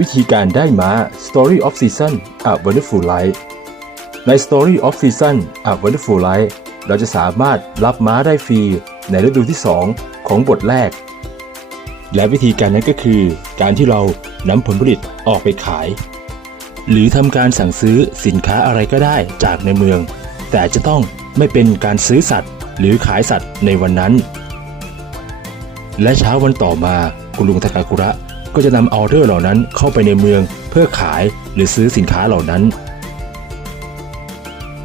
วิธีการได้ม้า Story of Season A Wonderful Life ใน Story of Season A Wonderful Life เราจะสามารถรับม้าได้ฟรีในฤดูที่ 2 ของบทแรก และวิธีการนั้นก็คือ การที่เรานำผลผลิตออกไปขาย หรือทำการสั่งซื้อสินค้าอะไรก็ได้จากในเมือง แต่จะต้องไม่เป็นการซื้อสัตว์ หรือขายสัตว์ในวันนั้น และเช้าวันต่อมาคุณลุงทากากุระ ก็จะนำออเดอร์เหล่านั้นเข้าไปในเมืองเพื่อขายหรือซื้อสินค้าเหล่านั้น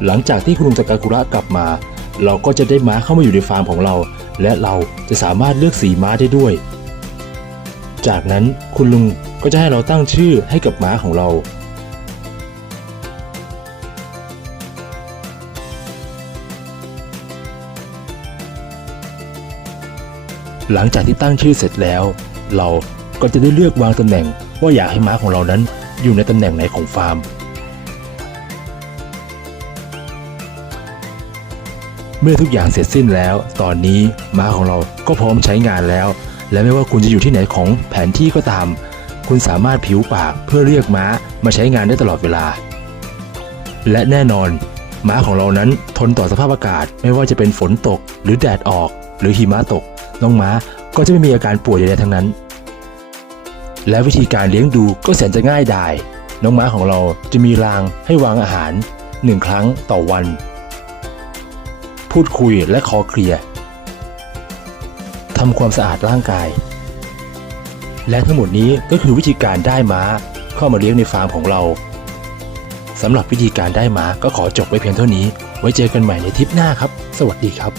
หลังจากที่คุณลุงทากากุระกลับมา เราก็จะได้ม้าเข้ามาอยู่ในฟาร์มของเรา และเราจะสามารถเลือกสีม้าได้ด้วย จากนั้นคุณลุงก็จะให้เราตั้งชื่อให้กับม้าของเราหลังจากที่ตั้งชื่อเสร็จแล้ว เรา ก็จะได้เลือกวางตำแหน่งว่าอยากให้ม้าของเรานั้นอยู่ในตำแหน่งไหนของฟาร์ม เมื่อทุกอย่างเสร็จสิ้นแล้ว ตอนนี้ม้าของเราก็พร้อมใช้งานแล้ว และไม่ว่าคุณจะอยู่ที่ไหนของแผนที่ก็ตาม คุณสามารถผิวปากเพื่อเรียกม้ามาใช้งานได้ตลอดเวลา และแน่นอน ม้าของเรานั้นทนต่อสภาพอากาศ ไม่ว่าจะเป็นฝนตก หรือแดดออก หรือหิมะตก น้องม้าก็จะไม่มีอาการป่วยใดๆทั้งนั้น และวิธีการเลี้ยงดูก็แสนจะง่ายดาย น้องม้าของเราจะมีรางให้วางอาหารหนึ่งครั้งต่อวัน พูดคุยและคอเคลียร์ทำความสะอาดร่างกาย และทั้งหมดนี้ก็คือวิธีการได้ม้าเข้ามาเลี้ยงในฟาร์มของเราสำหรับวิธีการได้ม้าก็ขอจบไว้เพียงเท่านี้ ไว้เจอกันใหม่ในทริปหน้าครับ สวัสดีครับ